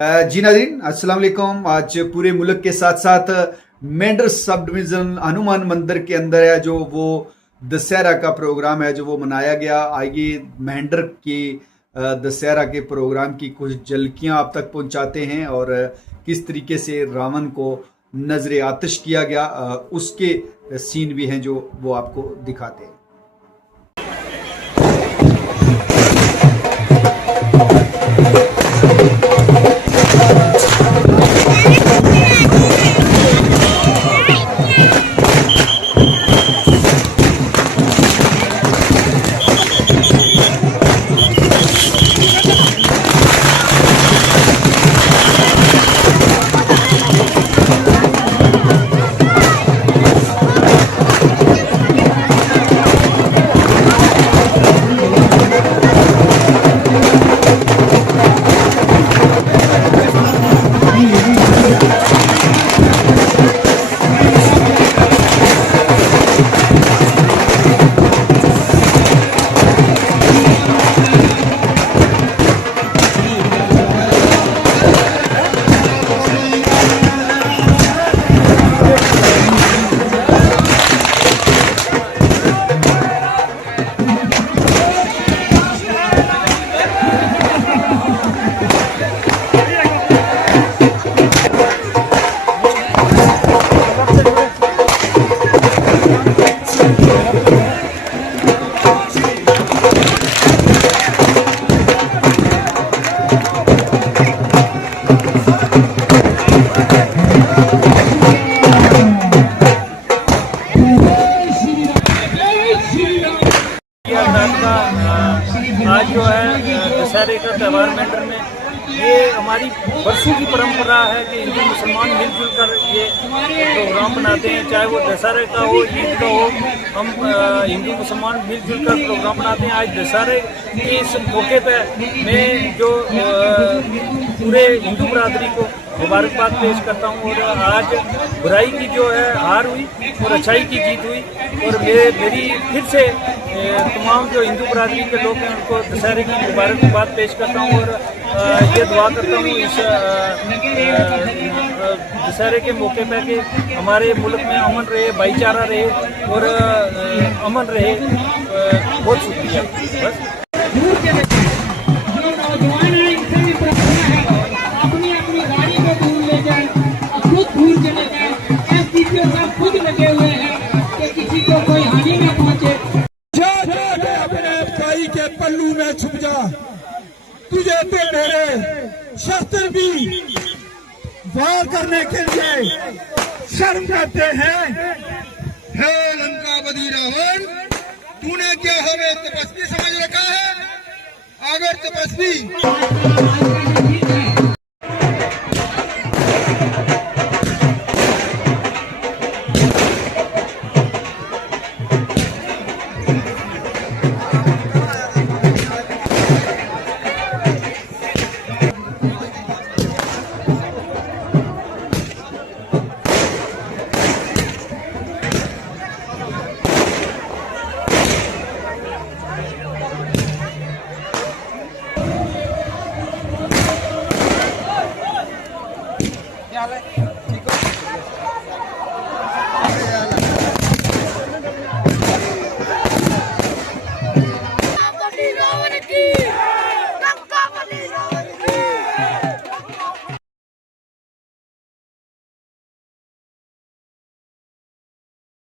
जी नाज़रीन, अस्सलाम वालेकुम। आज पूरे मुल्क के साथ साथ मेंढर सब डिवीज़न हनुमान मंदिर के अंदर है जो वो दशहरा का प्रोग्राम है जो वो मनाया गया। आइए मेंढर की दशहरा के प्रोग्राम की कुछ झलकियां आप तक पहुंचाते हैं और किस तरीके से रावण को नजर आतिश किया गया उसके सीन भी हैं जो वो आपको दिखाते हैं। आज जो है दशहरे का त्यौहार मेंढर में ये हमारी वर्षों की परंपरा है कि हिंदू मुसलमान मिलजुल कर ये प्रोग्राम बनाते हैं, चाहे वो दशहरे का हो, ईद का हो। हम हिंदू मुसलमान मिलजुल कर प्रोग्राम बनाते हैं। आज दशहरे के इस मौके पर मैं जो पूरे हिंदू बरादरी को मुबारकबाद पेश करता हूँ। और आज बुराई की जो है हार हुई और अच्छाई की जीत हुई। और मेरी फिर से तमाम जो हिंदू बरादरी के लोग हैं उनको दशहरे की मुबारकबाद पेश करता हूँ और ये दुआ करता हूँ इस दशहरे के मौके पर कि हमारे मुल्क में अमन रहे, भाईचारा रहे और अमन रहे। बहुत शुक्रिया। बस खुद लगे हुए हैं कि किसी को कोई हानि न पहुंचे। जा अपने भाई के पल्लू में छुप जा, तुझे तो मेरे शस्त्र भी वार करने के लिए शर्म करते हैं। हे लंकापति रावण, तूने क्या हमें तपस्वी समझ रखा है? अगर तपस्वी